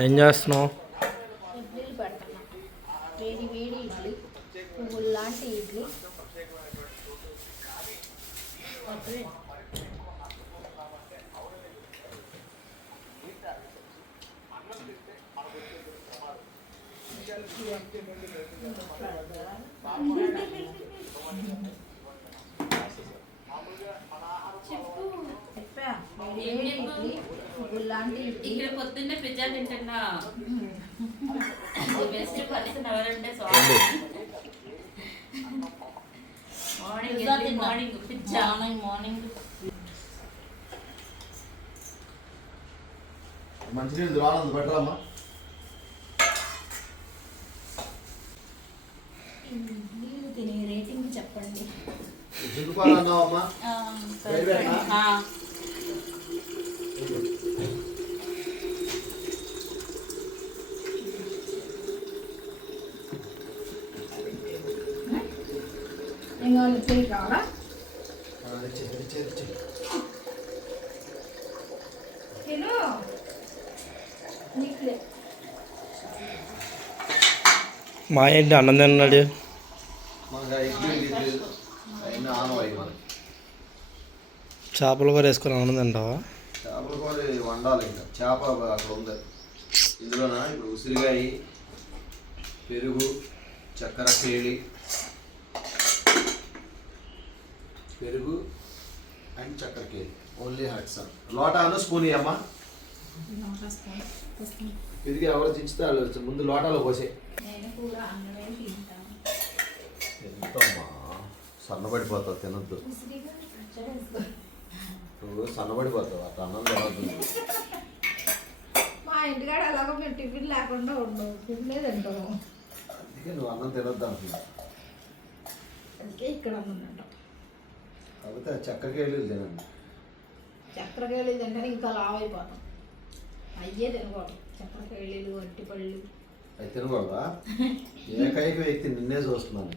ఏం చేస్తున్నావు? ఇడ్లీలు పెడుతున్నా. వేడి వేడి ఇడ్లీ, పువ్వులు లాంటి ఇడ్లీ. ఇక్కడ పొద్దున్నే పిజ్జా తింటున్నా. బెస్ట్ పర్సన్ ఎవరంటే మార్నింగ్ పిజ్జా. మార్నింగ్ మంచినీళ్ళు రానందు పెట్టరామ్మా. నీళ్ళు తినే రేటింగ్ చెప్పండి. జింకుపాలు అన్నావమ్మా. కావాలా మా ఏంటి అన్నం తిన్నాడు? చేపల కూర వేసుకొని అన్నం తింటావా? చేపల కూర వండాలి. ఇంకా చేప అక్కడ ఉంది. ఇందులోన ఇప్పుడు ఉసిరికాయ, పెరుగు, చక్కెర కేళి, పెరుగు అండ్ చక్కెర కేళి. ఓన్లీ హట్సన్ లోటాను స్పూన్ అమ్మా. పెరిగి ఎవరు చించుతా ముందు లోటాలో పోసే. ఎంతమ్మా సన్నబడిపోతావు, తినద్దు. నువ్వు సన్నబడిపోతావు, అట్లా అన్నం తినద్దు. మా ఇంటికాడ అలాగో మేము టిఫిన్ లేకుండా ఉండవు, టిఫిన్ తింటాము. అందుకే నువ్వు అన్నం తినద్దు అంటున్నా. అందుకే ఇక్కడ అన్నం తింటాం. కాకపోతే చక్కెరకేళి తినండి. చక్కెరకేళి తింటే ఇంకా లావ్ అయిపోతాం. అయ్యే తినకూడదు. చక్కెరకేళీలు, అరటిపళ్ళు అది తినకూడదా? ఏకైక వ్యక్తి నిన్నే చూస్తున్నాను.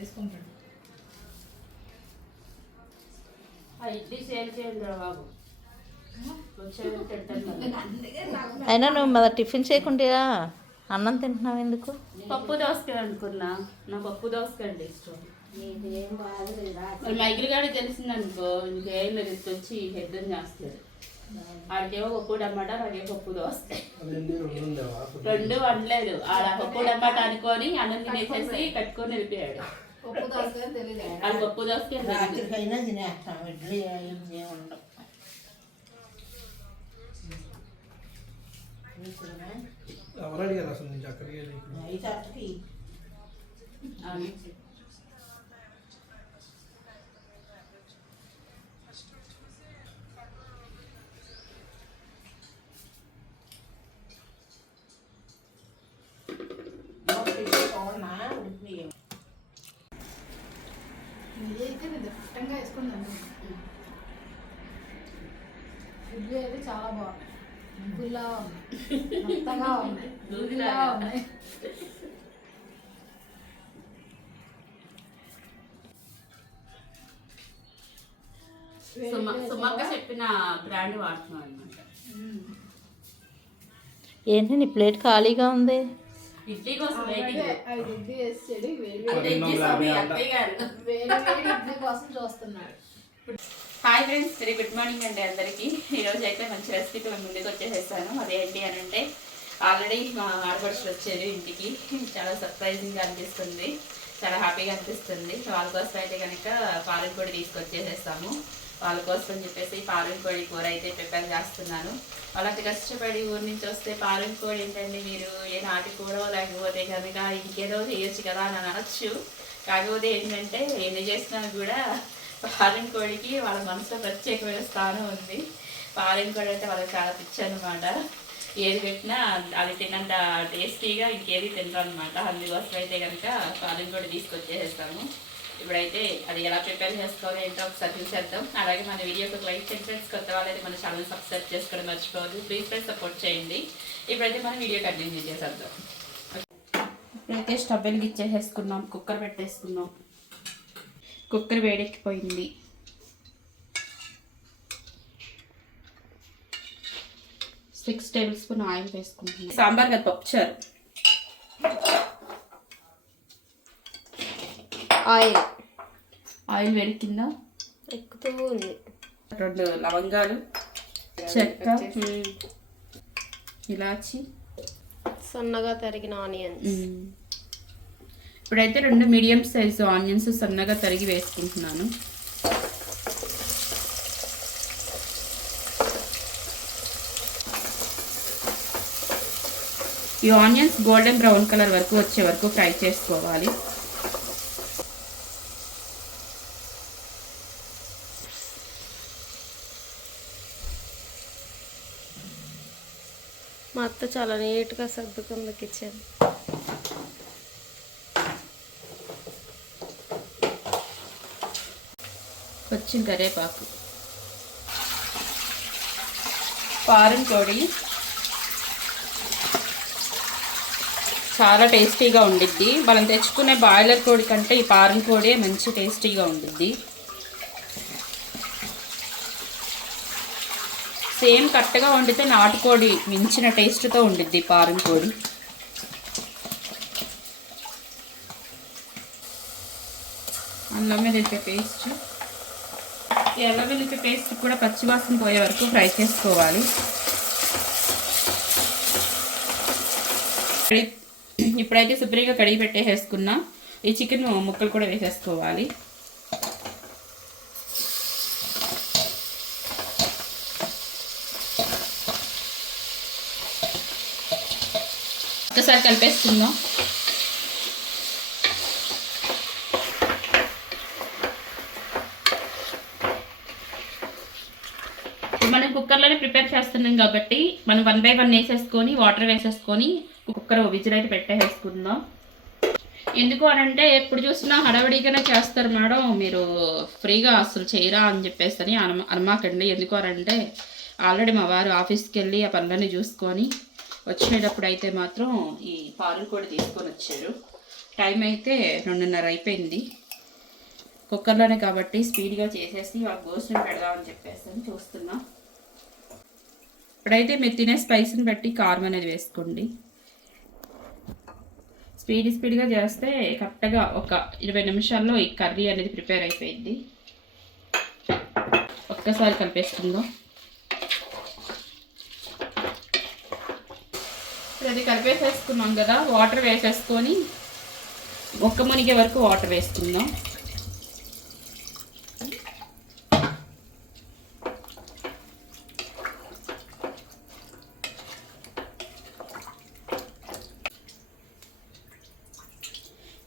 వేసుకుంటాడు. ఇడ్లీ సేల్ చేయండి బాబు. అయినా నువ్వు మరి టిఫిన్ చేయకుండా అన్నం తింటున్నావు ఎందుకు? పప్పు దోసకాయ అనుకున్నా. నా పప్పు దోసకాయ అంటే ఇష్టం. మైకిల్ గారికి తెలిసిందనుకో ఇంకేం లేదు, వచ్చి హెడ్డం చేస్తారు. ఆడికేమో పప్పు టమాటా, నాకేమో పప్పు దోసకాయ. రెండు వండలేదు. ఆడ పప్పు టమాటా అనుకొని అన్నం తినేసేసి కట్టుకొని వెళ్ళిపోయాడు. అది పప్పు దోసకాయ ఎవరు అడిగారు అసలు నేను చక్కరకి? ఇదైతే నేను ఇష్టంగా వేసుకున్నాను. ఇడ్లీ అయితే చాలా బాగుంది. గుల్లా ఉంది, మెత్తగా ఉంది, దూదిలా ఉన్నాయి. సుమక్క చెప్పిన బ్రాండ్ వాడుతున్నాం అనమాట. ఏంటి నీ ప్లేట్ ఖాళీగా ఉంది? ఇడ్లీ కోసం ఇడ్లీ వేసాడు. వేడి ఇడ్లీ కోసం చూస్తున్నాడు. Hi friends, very good morning అండి అందరికీ. ఈరోజు అయితే మంచి రెసిపీకి మేము ముందుకు వచ్చేసేసాను. అదేంటి అని అంటే ఆల్రెడీ మా ఆడపడుచులు వచ్చారు ఇంటికి. చాలా సర్ప్రైజింగ్గా అనిపిస్తుంది, చాలా హ్యాపీగా అనిపిస్తుంది. వాళ్ళ కోసం అయితే కనుక పాలన పొడి తీసుకొచ్చేసేస్తాము. వాళ్ళ కోసం అని చెప్పేసి పాలన పొడి కూర అయితే ప్రిపేర్ చేస్తున్నాను. వాళ్ళకి కష్టపడి ఊరి నుంచి వస్తే పాలన పొడి ఏంటండి మీరు ఏ నాటి కూర లేకపోతే కనుక ఇంకేదో చేయొచ్చు కదా అని అనొచ్చు. కాకపోతే ఏంటంటే ఎన్ని చేసినా కూడా పాలన కోడికి వాళ్ళ మనసులో ప్రత్యేకమైన స్థానం ఉంది. పాలన కోడి అంటే వాళ్ళకి చాలా పిచ్చి అనమాట. ఏది పెట్టినా అది తిన్నంత టేస్టీగా ఇంకేది తింటాం అనమాట. అందుకోసం అయితే కనుక పాలన కోడి తీసుకొచ్చేసేస్తాము. ఇప్పుడైతే అది ఎలా ప్రిపేర్ చేసుకోవాలి ఏంటో ఒకసారి చూసేద్దాం. అలాగే మన వీడియోకి ఒక లైక్ చేయండి ఫ్రెండ్స్. కొత్త వాళ్ళైతే మన ఛానల్ సబ్స్క్రైబ్ చేసుకోవడం మర్చిపోవద్దు. ప్లీజ్ ఫ్రెండ్స్ సపోర్ట్ చేయండి. ఇప్పుడైతే మనం వీడియో కంటిన్యూ చేసేద్దాం. ఇప్పుడైతే స్టవ్ వెలిగించేసేసుకున్నాం, కుక్కర్ పెట్టేసుకున్నాం. కుక్కర్ వేడెక్కిపోయింది. 6 టేబుల్ స్పూన్ ఆయిల్ వేసుకుంటున్నాం. సాంబార్ కదా, పప్పుచారు. ఆయిల్ వేడెక్కిందా? ఎక్కుతూ ఉంది. 2 లవంగాలు, చెక్క, ఇలాచి, సన్నగా తరిగిన ఆనియన్స్. ఇప్పుడైతే 2 మీడియం సైజు ఆనియన్స్ సన్నగా తరిగి వేసుకుంటున్నాను. ఈ ఆనియన్స్ గోల్డెన్ బ్రౌన్ కలర్ వరకు వచ్చే వరకు ఫ్రై చేసుకోవాలి. మా అత్త చాలా నీట్గా సర్దుకుంది కిచెన్. కొంచెం కరివేపాకు, పారం కోడి చాలా టేస్టీగా ఉండిద్ది. మనం తెచ్చుకునే బాయిలర్ కోడి కంటే ఈ పారం కోడి మంచి టేస్టీగా ఉండిద్ది. సేమ్ కట్టగా వండితే నాటుకోడి మించిన టేస్ట్తో ఉండిద్ది పారం కోడి. అల్లం వెల్లుల్లి పేస్ట్, ఈ అల్లం వెల్లుల్లి పేస్ట్ కూడా పచ్చివాసన పోయే వరకు ఫ్రై చేసుకోవాలి. ఇప్పుడైతే శుభ్రంగా కడిగి పెట్టేసేసుకున్నా. ఈ చికెన్ ముక్కలు కూడా వేసేసుకోవాలి. ఒకసారి కలిపేసుకుందాం. మనం కుక్కర్లోనే ప్రిపేర్ చేస్తున్నాం కాబట్టి మనం 1 by 1 వేసేసుకొని వాటర్ వేసేసుకొని కుక్కర్ విజిల్ అయితే పెట్టేసుకుందాం. ఎందుకు అనంటే ఎప్పుడు చూసినా హడావిడిగానే చేస్తారు మేడం, మీరు ఫ్రీగా అసలు చేయరా అని చెప్పేసి అని అనమాకండి. ఎందుకు అనంటే ఆల్రెడీ మా వారు ఆఫీస్కి వెళ్ళి ఆ పనులన్నీ చూసుకొని వచ్చేటప్పుడు అయితే మాత్రం ఈ పాలు కూడా తీసుకొని వచ్చారు. టైం అయితే 2:30 అయిపోయింది. కుక్కర్లోనే కాబట్టి స్పీడ్గా చేసేసి వాళ్ళ గోసుని పెడదామని చెప్పేసి అని చూస్తున్నా. ఇప్పుడైతే మీరు తినే స్పైస్ని బట్టి కారం అనేది వేసుకోండి. స్పీడ్గా చేస్తే కరెక్ట్గా ఒక 20 నిమిషాల్లో ఈ కర్రీ అనేది ప్రిపేర్ అయిపోయింది. ఒక్కసారి కలిపేసుకుందాం. అది కలిపేసేసుకున్నాం కదా, వాటర్ వేసేసుకొని ఒక్క మునిగే వరకు వాటర్ వేసుకుందాం.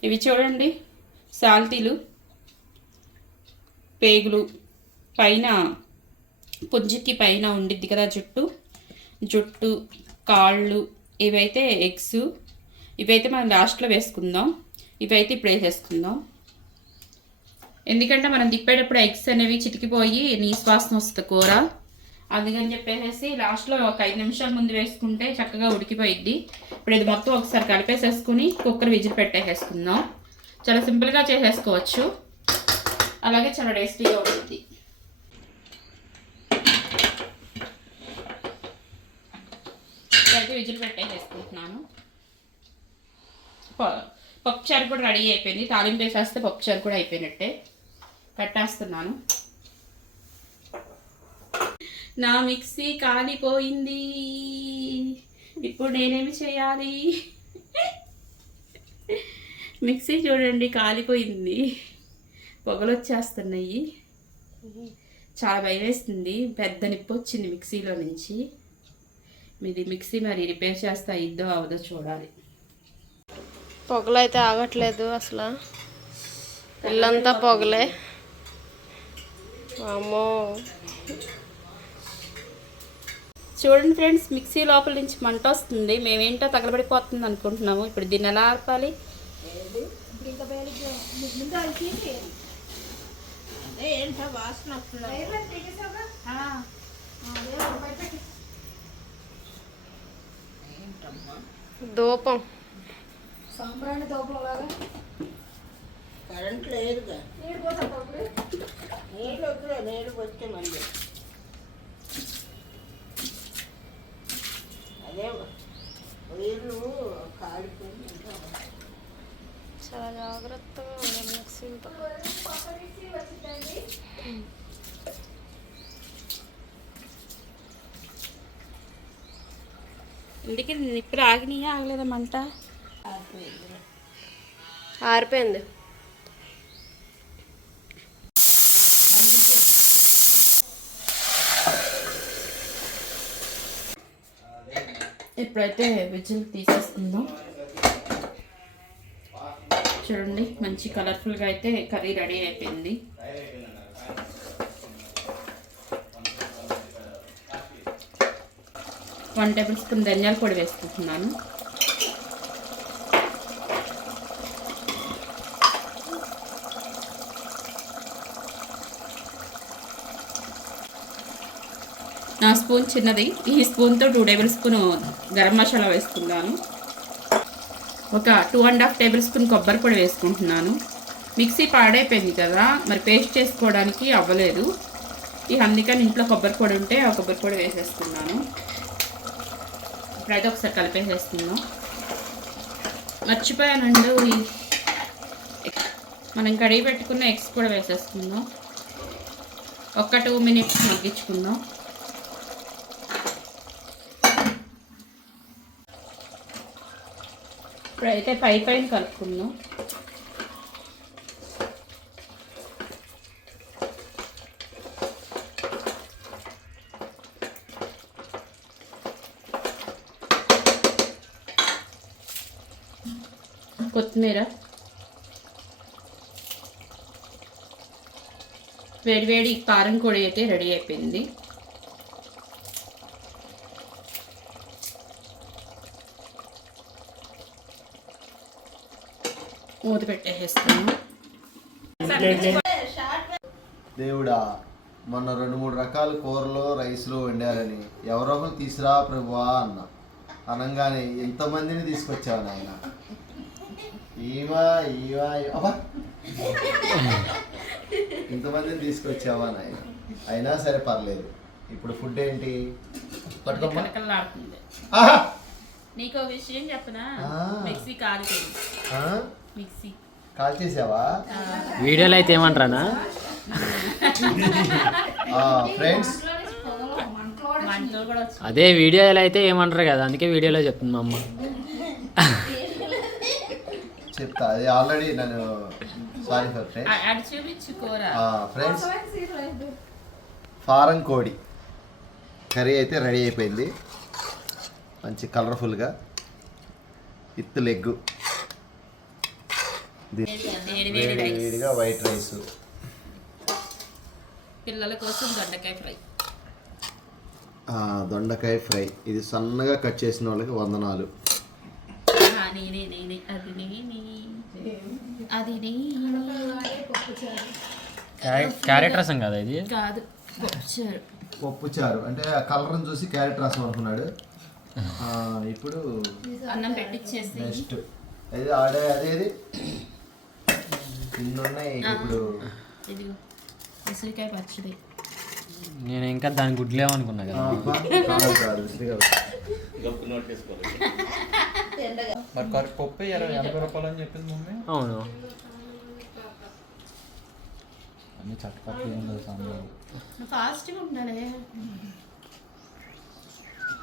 ఇవి చూడండి, సాల్తీలు, పేగులు, పైన పుంజికి పైన ఉండిద్ది కదా జుట్టు, కాళ్ళు, ఇవైతే ఎగ్స్. ఇవైతే మనం లాస్ట్లో వేసుకుందాం. ఇవైతే ఇప్పుడు వేసేసుకుందాం. ఎందుకంటే మనం తిప్పేటప్పుడు ఎగ్స్ అనేవి చితికిపోయి నీసు వాసన వస్తుంది కూర. అందుకని చెప్పేసి లాస్ట్లో ఒక 5 నిమిషాల ముందు వేసుకుంటే చక్కగా ఉడికిపోయిద్ది. ఇప్పుడు ఇది మొత్తం ఒకసారి కలిపేసేసుకుని కుక్కర్ విజిల్ పెట్టేసేసుకుందాం. చాలా సింపుల్గా చేసేసుకోవచ్చు, అలాగే చాలా టేస్టీగా ఉంటుంది. అయితే విజిల్ పెట్టేసేసుకుంటున్నాను. పప్పుచారు కూడా రెడీ అయిపోయింది. తాలింపు వేసేస్తే పప్పుచారు కూడా అయిపోయినట్టే. పెట్టేస్తున్నాను. నా మిక్సీ కాలిపోయింది. ఇప్పుడు నేనేమి చేయాలి? మిక్సీ చూడండి కాలిపోయింది, పొగలు వచ్చేస్తున్నాయి. చాలా భయం వేస్తుంది, పెద్ద నిప్పు వచ్చింది మిక్సీలో నుంచి. మీది మిక్సీ మరి రిపేర్ చేస్తా ఇద్దో అవదో చూడాలి. పొగలు అయితే ఆగట్లేదు, అసలు ఇల్లంతా పొగలే. అమ్మో, చూడండి ఫ్రెండ్స్, మిక్సీ లోపల నుంచి మంట వస్తుంది. మేమేంటో తగలబడిపోతుంది అనుకుంటున్నాము. ఇప్పుడు దీన్ని ఎలా ఆర్పాలి? ధూపం సాంబ్రాణి తోపలాగా కరెంట్ లేదుగా. నీళ్ళు పోసేటప్పుడు నీళ్ళు వద్దులే, నీళ్ళు వచ్చే మళ్ళీ అదే నీళ్ళు కాలిపోయి చాలా జాగ్రత్తగా మిక్సీతో. ఇందుకే ఇప్పుడు ఆగినాయా ఆగలేదా మంట? ఆరిపోయింది. ఇప్పుడైతే విజిల్ తీసేసుకుందాం. చూడండి మంచి కలర్ఫుల్గా అయితే కర్రీ రెడీ అయిపోయింది. వన్ టేబుల్ స్పూన్ ధనియాల పొడి వేసుకుంటున్నాను. నా స్పూన్ చిన్నది, ఈ స్పూన్తో 2 టేబుల్ స్పూన్ గరం మసాలా వేసుకున్నాను. ఒక 2.5 టేబుల్ స్పూన్ కొబ్బరి పొడి వేసుకుంటున్నాను. మిక్సీ పాడైపోయింది కదా, మరి పేస్ట్ చేసుకోవడానికి అవ్వలేదు. అందుకని ఇంట్లో కొబ్బరి పొడి ఉంటే ఆ కొబ్బరి పొడి వేసేస్తున్నాను. ఇప్పుడైతే ఒకసారి కలిపేసేస్తున్నాం. మర్చిపోయానండి, మనం కడిగి పెట్టుకున్న ఎగ్స్ కూడా వేసేసుకుందాం. ఒక 2 మినిట్స్ మగ్గించుకుందాం. ఇప్పుడైతే పైన కలుపుకుందాం. కొత్తిమీర, వేడివేడి కారం పొడి అయితే రెడీ అయిపోయింది. మూత పెట్టేసేస్తాను. దేవుడా, మొన్న 2-3 రకాల కూరలు రైస్లో వండారని ఎవరో ఒకరు తీసురా ప్రభువా అన్న అనగానే ఎంతమందిని తీసుకొచ్చావు నాయన. అబ్బా ఇంతమందిని తీసుకొచ్చావా నాయన. అయినా సరే పర్లేదు. ఇప్పుడు ఫుడ్ ఏంటి? కలకలాడుతుంది. నీకు విషయం చెప్పనా? మిక్సీ కాలిపోయింది. మిక్సీ కాల్ చేసావా? వీడియోలో అయితే ఏమంటారా ఫ్రెండ్స్? మంటలు కూడా వచ్చి అదే వీడియోలో అయితే ఏమంటారు కదా, అందుకే వీడియోలో చెప్తుంది మా అమ్మ. చెప్తా, అది ఆల్రెడీ నన్ను సారీ ఫర్ ఫ్రెండ్స్. అది చూపించు కూర. ఫ్రెండ్స్, ఫారం కోడి కర్రీ అయితే రెడీ అయిపోయింది. మంచి కలర్ఫుల్గా విత్ లెగ్, వేడిగా వైట్ రైస్, పిల్లల కోసం దొండకాయ ఫ్రై. దొండకాయ ఫ్రై. ఇది సన్నగా కట్ చేసిన వాళ్ళకి వందనాలు. క్యారెట్ రసం కదా ఇది? కాదు, పప్పు చారు. అంటే ఆ కలర్ని చూసి క్యారెట్ రసం అనుకున్నాడు. ఇప్పుడు అన్నం పెట్టించేసి నెక్స్ట్ అది అదేది ఇన్ని ఉన్నాయి. ఇప్పుడు ఇదిగో ఉసిరికాయ పచ్చడి. నేను ఇంకా దాని గుడ్లేమనుకున్నా కదా. మరి పప్పు 80 రూపాయలు అని చెప్పింది మమ్మీ. అవును, అన్ని చట్టపట్లు ఉండదు సాంబారు. ఫాస్ట్గా ఉండాలి.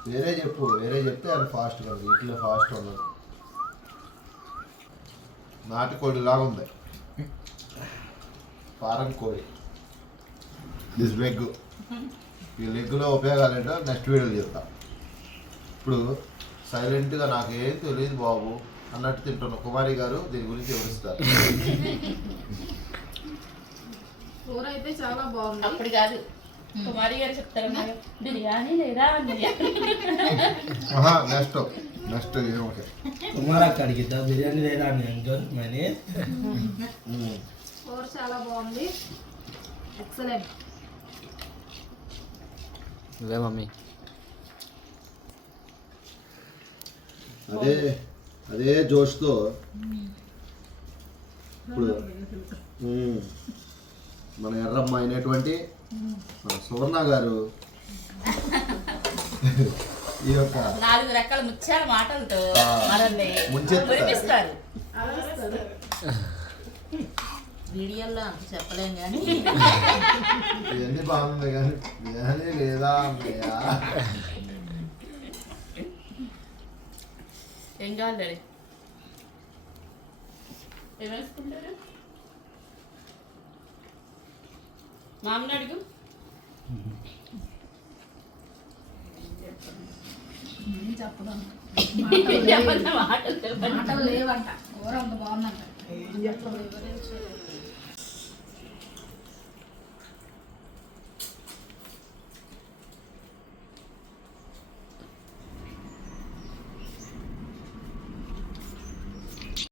వేరే చెప్తే అది ఫాస్ట్ కాదు. వీటిలో ఫాస్ట్ ఉండదు. నాటుకోడి లాగా ఉంది ఫారం కోడి. This leg. ఈ లెగ్లో ఉపయోగాలు ఏంటో నెక్స్ట్ వీడియోలో చెప్తా. ఇప్పుడు సైలెంట్గా నాకేం తెలియదు బాబు అన్నట్టు తింటున్న కుమారి గారు దీని గురించి వివరిస్తారు. కూర అయితే చాలా బాగుంది. అప్పుడు కాదు, కుమారి గారు చెప్తారు బిర్యానీ లేదా నెక్స్ట్ కుమారక్క అడిగిద్దా బిర్యానీ లేదా అని. కూర చాలా బాగుంది. ఎక్సలెంట్. ఇవే మమ్మీ. అదే అదే జోష్తో ఇప్పుడు మన ఎర్రమ్మ అయినటువంటి మన సువర్ణ గారు ఈ యొక్క 4 రకాల ముత్యాల మాటలతో మనల్ని ముంచెత్తుతారు. మురిపిస్తారు. వీడియోలో అంత చెప్పలేం కానీ ఇవన్నీ బాగుంది కానీ బిర్యానీ లేదా అన్నయ్య. ఏం కావాలి డాడీ? ఏం వేసుకుంటారు? మామూలు అడుగు. ఏం చెప్పదాం చెప్పండి, మాటలు చెప్పండి. మాటలు లేవంట కూర అంత బాగుందంట